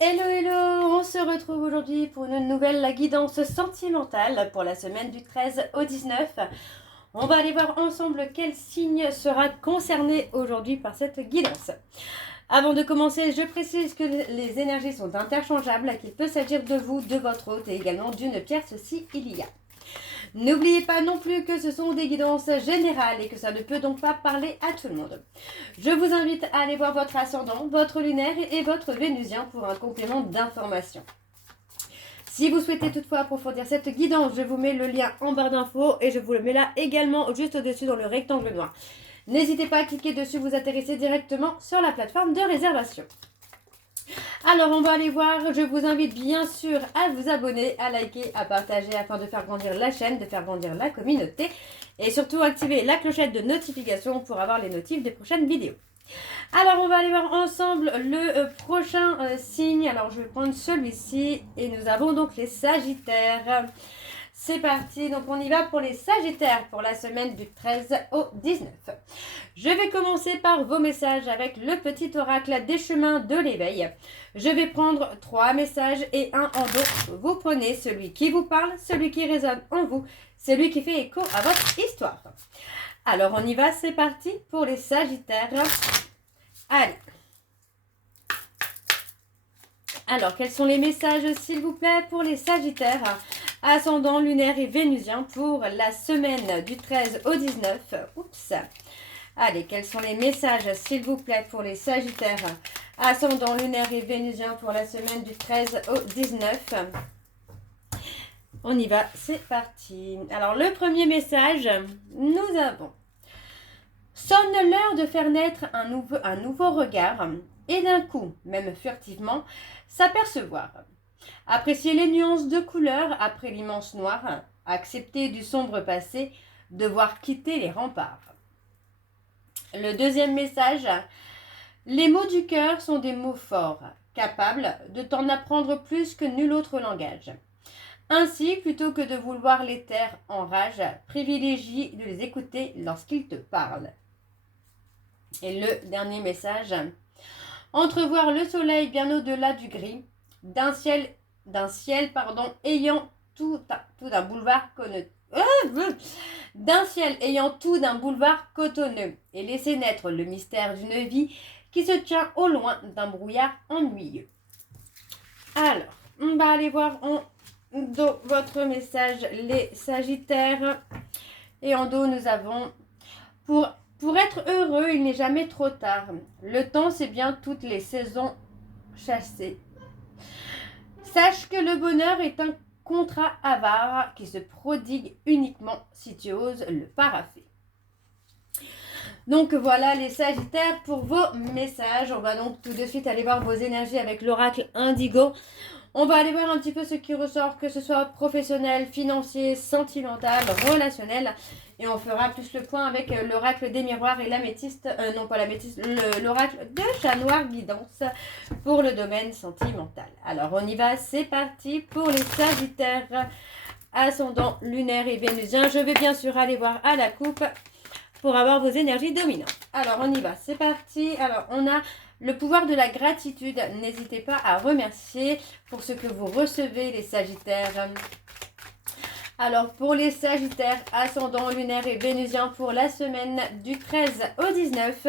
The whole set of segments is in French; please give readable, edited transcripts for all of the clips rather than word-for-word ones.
Hello hello, on se retrouve aujourd'hui pour une nouvelle guidance sentimentale pour la semaine du 13 au 19. On va aller voir ensemble quel signe sera concerné aujourd'hui par cette guidance. Avant de commencer, je précise que les énergies sont interchangeables, qu'il peut s'agir de vous, de votre hôte et également d'une tierce si il y a. N'oubliez pas non plus que ce sont des guidances générales et que ça ne peut donc pas parler à tout le monde. Je vous invite à aller voir votre ascendant, votre lunaire et votre vénusien pour un complément d'information. Si vous souhaitez toutefois approfondir cette guidance, je vous mets le lien en barre d'infos et je vous le mets là également juste au-dessus dans le rectangle noir. N'hésitez pas à cliquer dessus, vous atterrissez directement sur la plateforme de réservation. Alors on va aller voir, je vous invite bien sûr à vous abonner, à liker, à partager afin de faire grandir la chaîne, de faire grandir la communauté et surtout activer la clochette de notification pour avoir les notifs des prochaines vidéos. Alors on va aller voir ensemble le prochain signe, alors je vais prendre celui-ci et nous avons donc les Sagittaires. C'est parti, donc on y va pour les Sagittaires pour la semaine du 13 au 19. Je vais commencer par vos messages avec le petit oracle des chemins de l'éveil. Je vais prendre 3 messages et un en dos. Vous prenez celui qui vous parle, celui qui résonne en vous, celui qui fait écho à votre histoire. Alors on y va, c'est parti pour les Sagittaires. Allez. Alors, quels sont les messages, s'il vous plaît, pour les Sagittaires, ascendant lunaire et vénusien pour la semaine du 13 au 19. Oups. Allez, quels sont les messages, s'il vous plaît, pour les Sagittaires, ascendant lunaire et vénusien pour la semaine du 13 au 19. On y va, c'est parti. Alors, le premier message, nous avons: sonne l'heure de faire naître un nouveau regard et d'un coup, même furtivement, s'apercevoir. Apprécier les nuances de couleurs après l'immense noir, accepter du sombre passé, devoir quitter les remparts. Le deuxième message: les mots du cœur sont des mots forts, capables de t'en apprendre plus que nul autre langage. Ainsi, plutôt que de vouloir les taire en rage, privilégie de les écouter lorsqu'ils te parlent. Et le dernier message: entrevoir le soleil bien au-delà du gris, d'un ciel ayant tout d'un boulevard d'un ciel ayant tout d'un boulevard cotonneux, et laisser naître le mystère d'une vie qui se tient au loin d'un brouillard ennuyeux. Alors, on va aller voir en dos votre message, les Sagittaires. Et en dos, nous avons: pour être heureux, il n'est jamais trop tard. Le temps, c'est bien toutes les saisons chassées. Sache que le bonheur est un contrat avare qui se prodigue uniquement si tu oses le paraffer. Donc voilà les Sagittaires pour vos messages. On va donc tout de suite aller voir vos énergies avec l'oracle Indigo. On va aller voir un petit peu ce qui ressort, que ce soit professionnel, financier, sentimental, relationnel. Et on fera plus le point avec l'oracle des miroirs et l'améthyste, non pas l'améthyste, l'oracle de chat noir guidance pour le domaine sentimental. Alors on y va, c'est parti pour les Sagittaires, ascendant lunaire et vénusien. Je vais bien sûr aller voir à la coupe pour avoir vos énergies dominantes. Alors on y va, c'est parti. Alors on a le pouvoir de la gratitude. N'hésitez pas à remercier pour ce que vous recevez, les Sagittaires. Alors pour les Sagittaires, ascendant lunaire et vénusien pour la semaine du 13 au 19,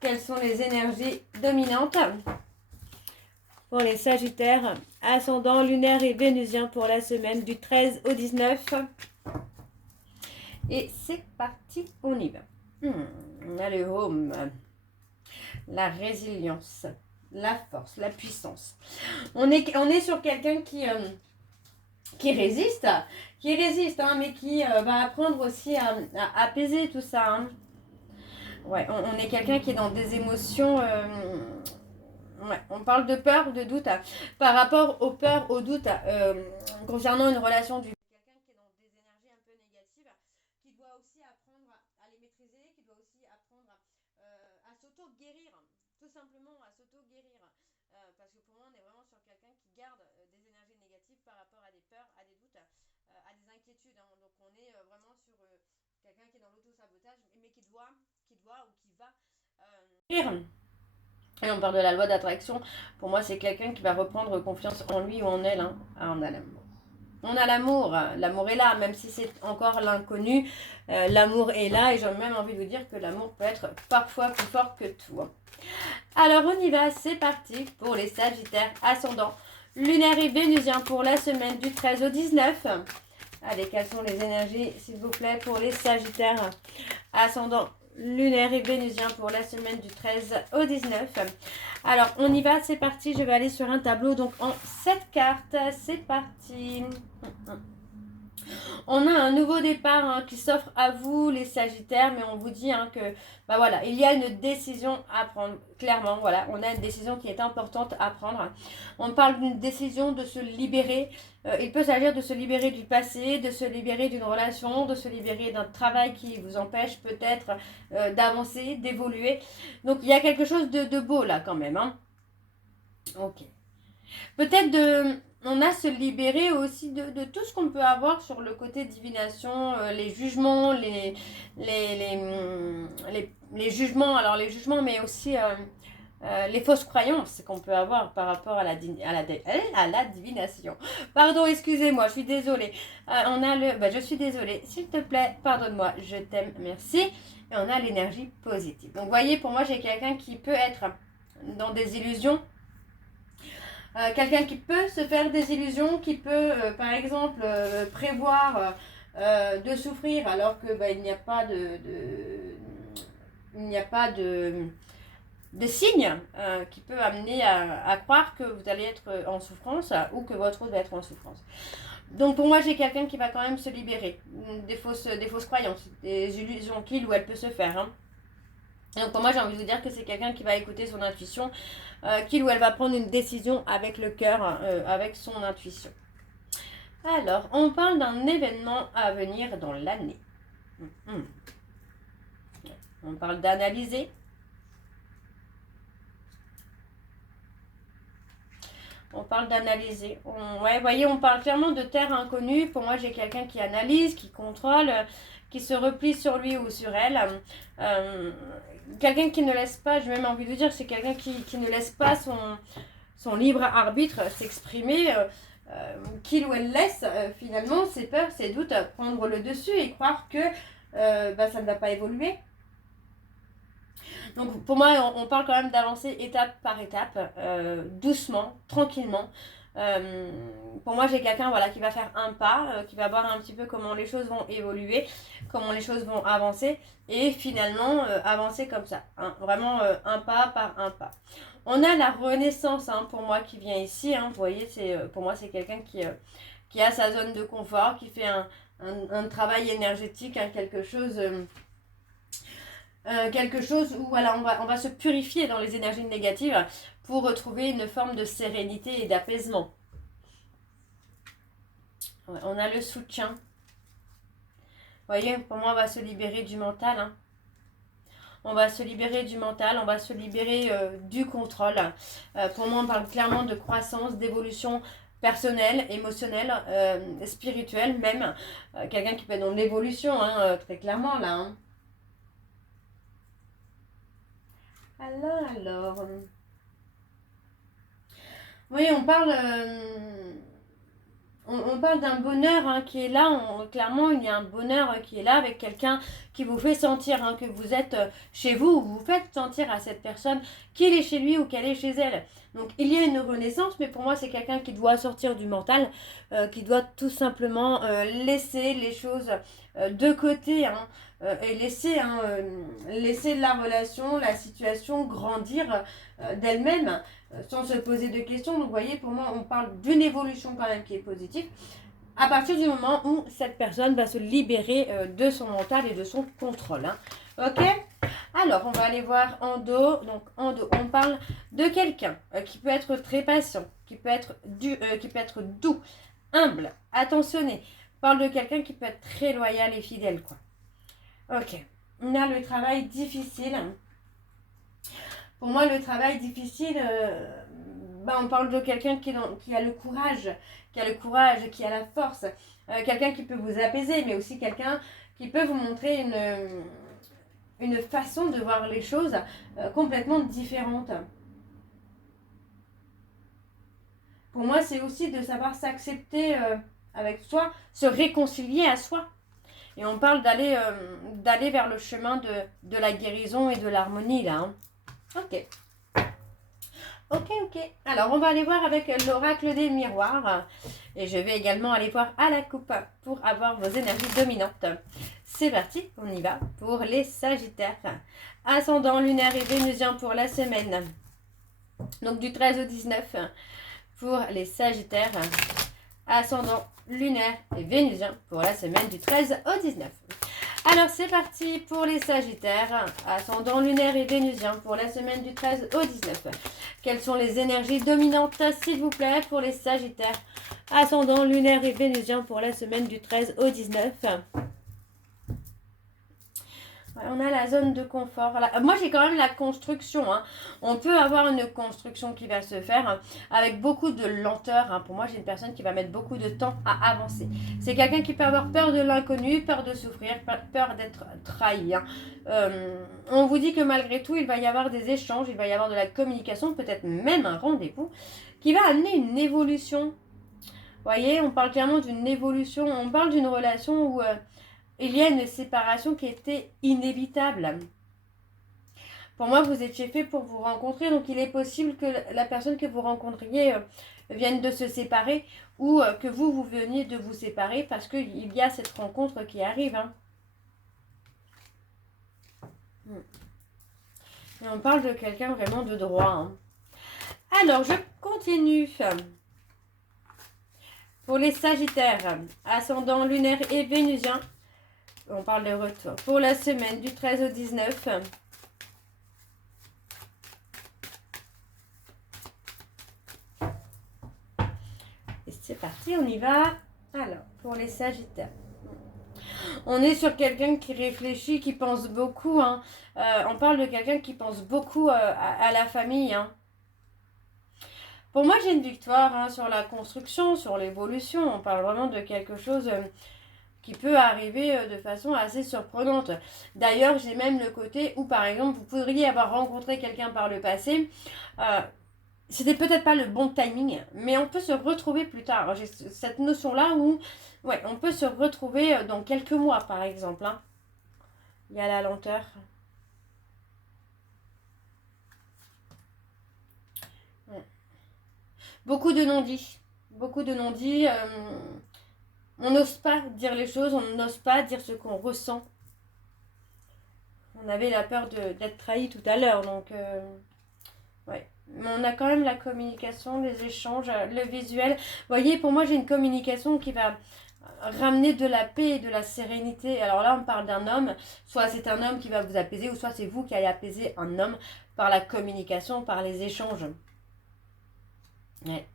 quelles sont les énergies dominantes pour les Sagittaires, ascendant lunaire et vénusien pour la semaine du 13 au 19? Et c'est parti, on y va. Allez, home. La résilience, la force, la puissance. On est sur quelqu'un qui résiste, mais qui va apprendre aussi à apaiser tout ça. Hein. Ouais, on est quelqu'un qui est dans des émotions. Ouais, on parle de peur, de doute. Par rapport aux peurs, aux doutes, concernant une relation du quelqu'un qui est dans des énergies un peu négatives, qui doit aussi apprendre à les maîtriser, qui doit aussi apprendre à s'auto-guérir, tout simplement à s'auto-guérir. Parce que pour moi, on est vraiment sur quelqu'un qui garde des énergies négatives par rapport à des peurs, à des doutes, à des inquiétudes. Hein. Donc on est vraiment sur quelqu'un qui est dans l'auto-sabotage, mais qui doit ou qui va guérir. Et on parle de la loi d'attraction. Pour moi, c'est quelqu'un qui va reprendre confiance en lui ou en elle. Hein. Ah, on a l'amour. On a l'amour. L'amour est là, même si c'est encore l'inconnu. L'amour est là et j'ai même envie de vous dire que l'amour peut être parfois plus fort que tout. Hein. Alors, on y va. C'est parti pour les Sagittaires ascendants, lunaire et vénusien pour la semaine du 13 au 19. Allez, quelles sont les énergies, s'il vous plaît, pour les Sagittaires ascendants, lunaire et vénusien pour la semaine du 13 au 19. Alors, on y va, c'est parti. Je vais aller sur un tableau, donc en 7 cartes. C'est parti. On a un nouveau départ hein, qui s'offre à vous, les Sagittaires, mais on vous dit hein, que bah voilà, il y a une décision à prendre. Clairement, voilà, on a une décision qui est importante à prendre. On parle d'une décision de se libérer. Il peut s'agir de se libérer du passé, de se libérer d'une relation, de se libérer d'un travail qui vous empêche peut-être d'avancer, d'évoluer. Donc il y a quelque chose de beau là quand même. Hein. Ok. Peut-être on a se libérer aussi de tout ce qu'on peut avoir sur le côté divination, les jugements, les jugements, alors les jugements, mais aussi les fausses croyances qu'on peut avoir par rapport à la divination. Pardon, excusez-moi, je suis désolée. On a je suis désolée, s'il te plaît, pardonne-moi, je t'aime, merci. Et on a l'énergie positive. Donc, vous voyez, pour moi, j'ai quelqu'un qui peut être dans des illusions. Quelqu'un qui peut se faire des illusions, qui peut, par exemple, prévoir de souffrir alors que il n'y a pas de signe qui peut amener à croire que vous allez être en souffrance ou que votre autre va être en souffrance. Donc pour moi, j'ai quelqu'un qui va quand même se libérer des fausses croyances, des illusions qu'il ou elle peut se faire. Hein. Donc pour moi, j'ai envie de vous dire que c'est quelqu'un qui va écouter son intuition, qu'il ou elle va prendre une décision avec le cœur, avec son intuition. Alors, on parle d'un événement à venir dans l'année. On parle d'analyser. On parle d'analyser. Ouais, voyez, on parle clairement de terre inconnue. Pour moi, j'ai quelqu'un qui analyse, qui contrôle, qui se replie sur lui ou sur elle. Quelqu'un qui ne laisse pas, j'ai même envie de dire, c'est quelqu'un qui ne laisse pas son libre arbitre s'exprimer. Qu'il ou elle laisse finalement ses peurs, ses doutes prendre le dessus et croire que ça ne va pas évoluer. Donc pour moi, on parle quand même d'avancer étape par étape, doucement, tranquillement. Pour moi, j'ai quelqu'un qui va faire un pas, qui va voir un petit peu comment les choses vont évoluer, comment les choses vont avancer et finalement avancer comme ça. Hein, vraiment un pas par un pas. On a la renaissance pour moi qui vient ici. Hein, vous voyez, pour moi, c'est quelqu'un qui a sa zone de confort, qui fait un travail énergétique, quelque chose... quelque chose où voilà, on va se purifier dans les énergies négatives pour retrouver une forme de sérénité et d'apaisement. Ouais, on a le soutien. Vous voyez, pour moi, on va se libérer du mental. Hein. On va se libérer du mental, on va se libérer du contrôle. Pour moi, on parle clairement de croissance, d'évolution personnelle, émotionnelle, spirituelle même. Quelqu'un qui peut être dans l'évolution, hein, très clairement là. Hein. Alors. Oui, on parle d'un bonheur qui est là. Clairement, il y a un bonheur qui est là avec quelqu'un qui vous fait sentir que vous êtes chez vous, ou vous faites sentir à cette personne qu'il est chez lui ou qu'elle est chez elle. Donc, il y a une renaissance, mais pour moi, c'est quelqu'un qui doit sortir du mental, qui doit tout simplement laisser les choses de côté et laisser la relation, la situation grandir d'elle-même sans se poser de questions. Donc vous voyez, pour moi, on parle d'une évolution quand même qui est positive à partir du moment où cette personne va se libérer de son mental et de son contrôle. Hein. Ok ? Alors, on va aller voir en dos. Donc, en dos, on parle de quelqu'un qui peut être très patient, qui peut être doux, humble, attentionné. On parle de quelqu'un qui peut être très loyal et fidèle, quoi. Ok. On a le travail difficile. Pour moi, le travail difficile, on parle de quelqu'un qui a le courage, qui a la force. Quelqu'un qui peut vous apaiser, mais aussi quelqu'un qui peut vous montrer une façon de voir les choses complètement différente. pour moi, c'est aussi de savoir s'accepter avec soi, se réconcilier à soi. Et on parle d'aller vers le chemin de la guérison et de l'harmonie, là. Hein. Ok. Ok. Alors, on va aller voir avec l'oracle des miroirs. Et je vais également aller voir à la coupe pour avoir vos énergies dominantes. C'est parti, on y va pour les Sagittaires. Ascendant lunaire et vénusien pour la semaine. Donc, du 13 au 19 pour les Sagittaires. Ascendant lunaire et vénusien pour la semaine du 13 au 19. Alors, c'est parti pour les Sagittaires. Ascendant lunaire et vénusien pour la semaine du 13 au 19. Quelles sont les énergies dominantes, s'il vous plaît, pour les Sagittaires? Ascendant lunaire et vénusien pour la semaine du 13 au 19. On a la zone de confort. Moi, j'ai quand même la construction. Hein. On peut avoir une construction qui va se faire avec beaucoup de lenteur. Hein. Pour moi, j'ai une personne qui va mettre beaucoup de temps à avancer. C'est quelqu'un qui peut avoir peur de l'inconnu, peur de souffrir, peur d'être trahi. Hein. On vous dit que malgré tout, il va y avoir des échanges, il va y avoir de la communication, peut-être même un rendez-vous qui va amener une évolution. Vous voyez, on parle clairement d'une évolution. On parle d'une relation où... il y a une séparation qui était inévitable. Pour moi, vous étiez fait pour vous rencontrer, donc il est possible que la personne que vous rencontriez vienne de se séparer ou que vous veniez de vous séparer parce qu'il y a cette rencontre qui arrive. Hein. Et on parle de quelqu'un vraiment de droit. Hein. Alors, je continue. Pour les Sagittaires, ascendant lunaire et vénusien, on parle de retour pour la semaine du 13 au 19. Et c'est parti, on y va. Alors, pour les Sagittaires. On est sur quelqu'un qui réfléchit, qui pense beaucoup. Hein. On parle de quelqu'un qui pense beaucoup à la famille. Hein. Pour moi, j'ai une victoire hein, sur la construction, sur l'évolution. On parle vraiment de quelque chose... qui peut arriver de façon assez surprenante. D'ailleurs, j'ai même le côté où, par exemple, vous pourriez avoir rencontré quelqu'un par le passé. C'était peut-être pas le bon timing, mais on peut se retrouver plus tard. Alors, j'ai cette notion-là où, ouais, on peut se retrouver dans quelques mois, par exemple. Hein. Il y a la lenteur. Ouais. Beaucoup de non-dits. Beaucoup de non-dits. On n'ose pas dire les choses, on n'ose pas dire ce qu'on ressent. On avait la peur d'être trahi tout à l'heure, donc ouais. Mais on a quand même la communication, les échanges, le visuel. Vous voyez, pour moi, j'ai une communication qui va ramener de la paix et de la sérénité. Alors là, on parle d'un homme. Soit c'est un homme qui va vous apaiser, ou soit c'est vous qui allez apaiser un homme par la communication, par les échanges. Ouais.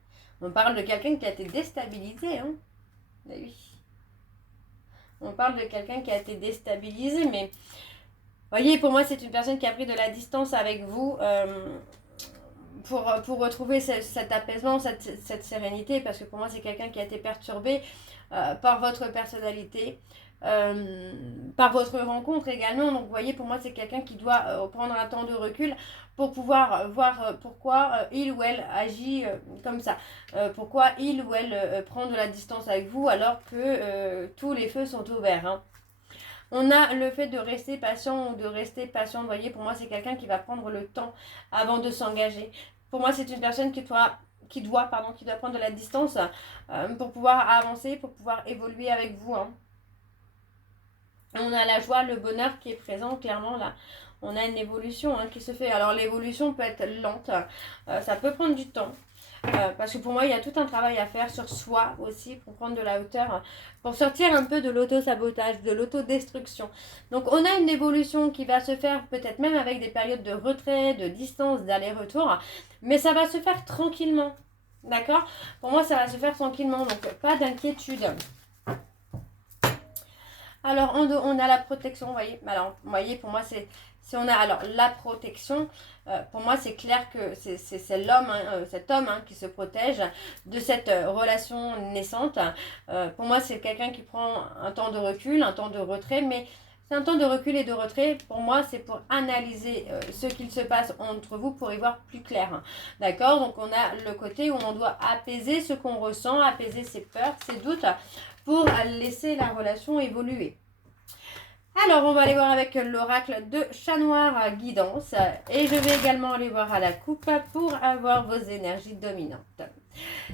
On parle de quelqu'un qui a été déstabilisé, hein. Oui. On parle de quelqu'un qui a été déstabilisé, mais voyez, pour moi, c'est une personne qui a pris de la distance avec vous pour retrouver cet apaisement, cette sérénité, parce que pour moi, c'est quelqu'un qui a été perturbé par votre personnalité, par votre rencontre également. Donc, vous voyez, pour moi, c'est quelqu'un qui doit prendre un temps de recul pour pouvoir voir pourquoi il ou elle agit comme ça. Pourquoi il ou elle prend de la distance avec vous alors que tous les feux sont ouverts. Hein. On a le fait de rester patient ou de rester patiente. Vous voyez, pour moi, c'est quelqu'un qui va prendre le temps avant de s'engager. Pour moi, c'est une personne qui doit prendre de la distance pour pouvoir avancer, pour pouvoir évoluer avec vous. Hein. On a la joie, le bonheur qui est présent clairement là. On a une évolution hein, qui se fait. Alors l'évolution peut être lente, ça peut prendre du temps. Parce que pour moi, il y a tout un travail à faire sur soi aussi pour prendre de la hauteur, pour sortir un peu de l'auto-sabotage, de l'autodestruction. Donc on a une évolution qui va se faire peut-être même avec des périodes de retrait, de distance, d'aller-retour, mais ça va se faire tranquillement. D'accord? Pour moi, ça va se faire tranquillement, donc pas d'inquiétude. Alors, on a la protection, vous voyez. Alors, vous voyez, pour moi, si on a alors la protection, pour moi, c'est clair que c'est l'homme, hein, cet homme hein, qui se protège de cette relation naissante. Pour moi, c'est quelqu'un qui prend un temps de recul, un temps de retrait, mais C'est un temps de recul et de retrait. Pour moi, c'est pour analyser ce qu'il se passe entre vous pour y voir plus clair. Hein. D'accord? Donc, on a le côté où on doit apaiser ce qu'on ressent, apaiser ses peurs, ses doutes, pour laisser la relation évoluer. Alors, on va aller voir avec l'oracle de Chat Noir Guidance. Et je vais également aller voir à la coupe pour avoir vos énergies dominantes.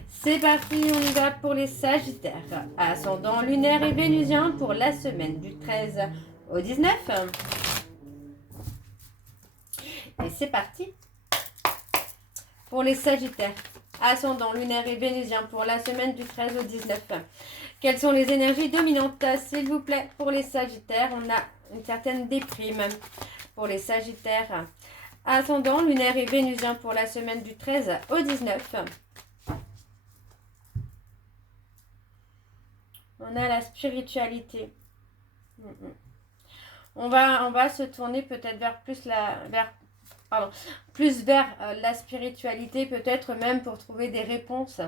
C'est parti, on y va pour les Sagittaires. Ascendant lunaire et vénusien pour la semaine du 13 au 19. Et c'est parti pour les Sagittaires. Ascendant lunaire et vénusien pour la semaine du 13 au 19. Quelles sont les énergies dominantes, s'il vous plaît, pour les Sagittaires? On a une certaine déprime pour les Sagittaires. Ascendant lunaire et vénusien pour la semaine du 13 au 19. On a la spiritualité. On va se tourner peut-être vers plus vers la spiritualité, peut-être même pour trouver des réponses.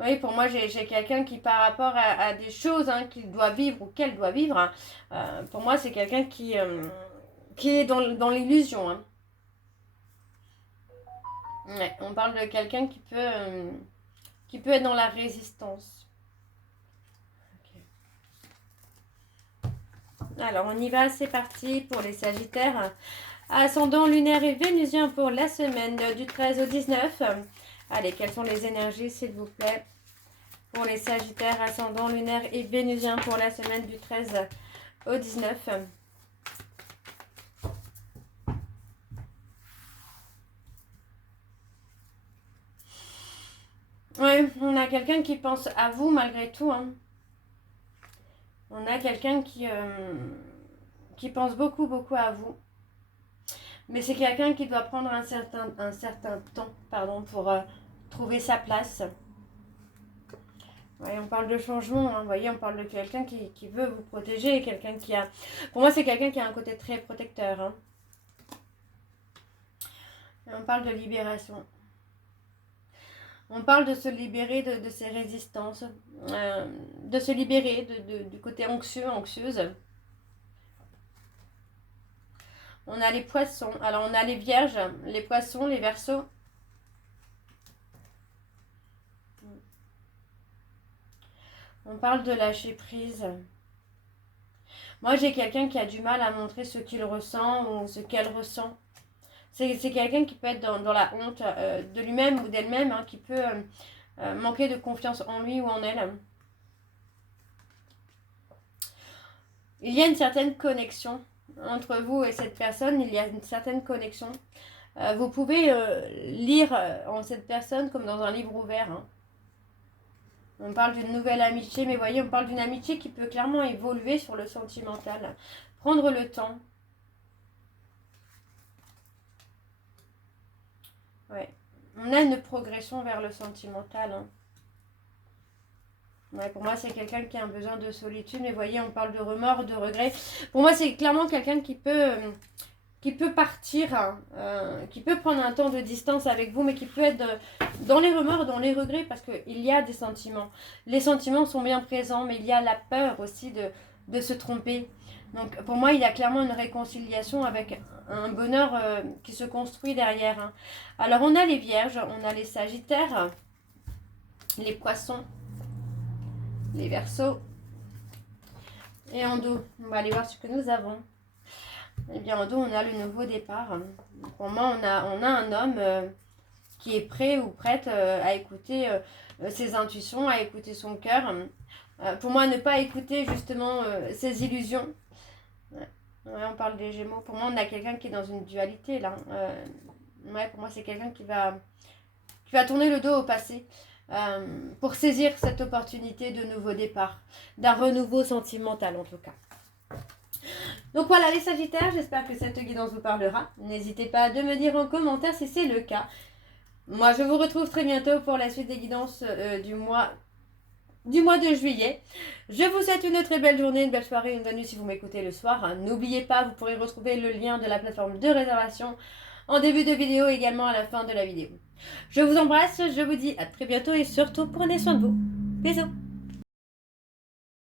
Oui, pour moi, j'ai quelqu'un qui, par rapport à des choses qu'il doit vivre ou qu'elle doit vivre, pour moi, c'est quelqu'un qui est dans l'illusion. Hein. Ouais, on parle de quelqu'un qui peut être dans la résistance. Okay. Alors, on y va, c'est parti pour les Sagittaires. Ascendant lunaire et vénusien pour la semaine du 13 au 19. Allez, quelles sont les énergies, s'il vous plaît, pour les Sagittaires, ascendant lunaire et vénusien pour la semaine du 13 au 19. Oui, on a quelqu'un qui pense à vous malgré tout. Hein. On a quelqu'un qui pense beaucoup, beaucoup à vous. Mais c'est quelqu'un qui doit prendre un certain temps pour trouver sa place. Ouais, on parle de changement, hein, vous voyez, on parle de quelqu'un qui veut vous protéger, quelqu'un qui a... Pour moi, c'est quelqu'un qui a un côté très protecteur. Hein. Et on parle de libération. On parle de se libérer de ses résistances, de se libérer du côté anxieuse. On a les poissons, alors on a les vierges, les poissons, les verseaux. On parle de lâcher prise. Moi, j'ai quelqu'un qui a du mal à montrer ce qu'il ressent ou ce qu'elle ressent. C'est quelqu'un qui peut être dans la honte de lui-même ou d'elle-même, hein, qui peut manquer de confiance en lui ou en elle. Il y a une certaine connexion entre vous et cette personne, il y a une certaine connexion. Vous pouvez lire en cette personne comme dans un livre ouvert. Hein. On parle d'une nouvelle amitié, mais voyez, on parle d'une amitié qui peut clairement évoluer sur le sentimental. Prendre le temps. Ouais. On a une progression vers le sentimental. Hein. Ouais, pour moi, c'est quelqu'un qui a un besoin de solitude. Mais voyez, on parle de remords, de regrets. Pour moi, c'est clairement quelqu'un qui peut partir, hein, qui peut prendre un temps de distance avec vous, mais qui peut être dans les remords, dans les regrets, parce qu'il y a des sentiments. Les sentiments sont bien présents, mais il y a la peur aussi de se tromper. Donc, pour moi, il y a clairement une réconciliation avec un bonheur qui se construit derrière. Hein. Alors, on a les vierges, on a les sagittaires, les poissons, les verseaux. Et en dos, on va aller voir ce que nous avons. Et bien en dos, on a le nouveau départ. Pour moi, on a un homme qui est prêt ou prête à écouter ses intuitions, à écouter son cœur. Pour moi, ne pas écouter justement ses illusions. Ouais, on parle des Gémeaux. Pour moi, on a quelqu'un qui est dans une dualité là. Ouais, pour moi, c'est quelqu'un qui va tourner le dos au passé. Pour saisir cette opportunité de nouveau départ, d'un renouveau sentimental en tout cas. Donc voilà les Sagittaires, j'espère que cette guidance vous parlera. N'hésitez pas à me dire en commentaire si c'est le cas. Moi je vous retrouve très bientôt pour la suite des guidances du mois de juillet. Je vous souhaite une très belle journée, une belle soirée, une bonne nuit si vous m'écoutez le soir. N'oubliez pas, vous pourrez retrouver le lien de la plateforme de réservation en début de vidéo et également à la fin de la vidéo. Je vous embrasse, je vous dis à très bientôt et surtout prenez soin de vous. Bisous.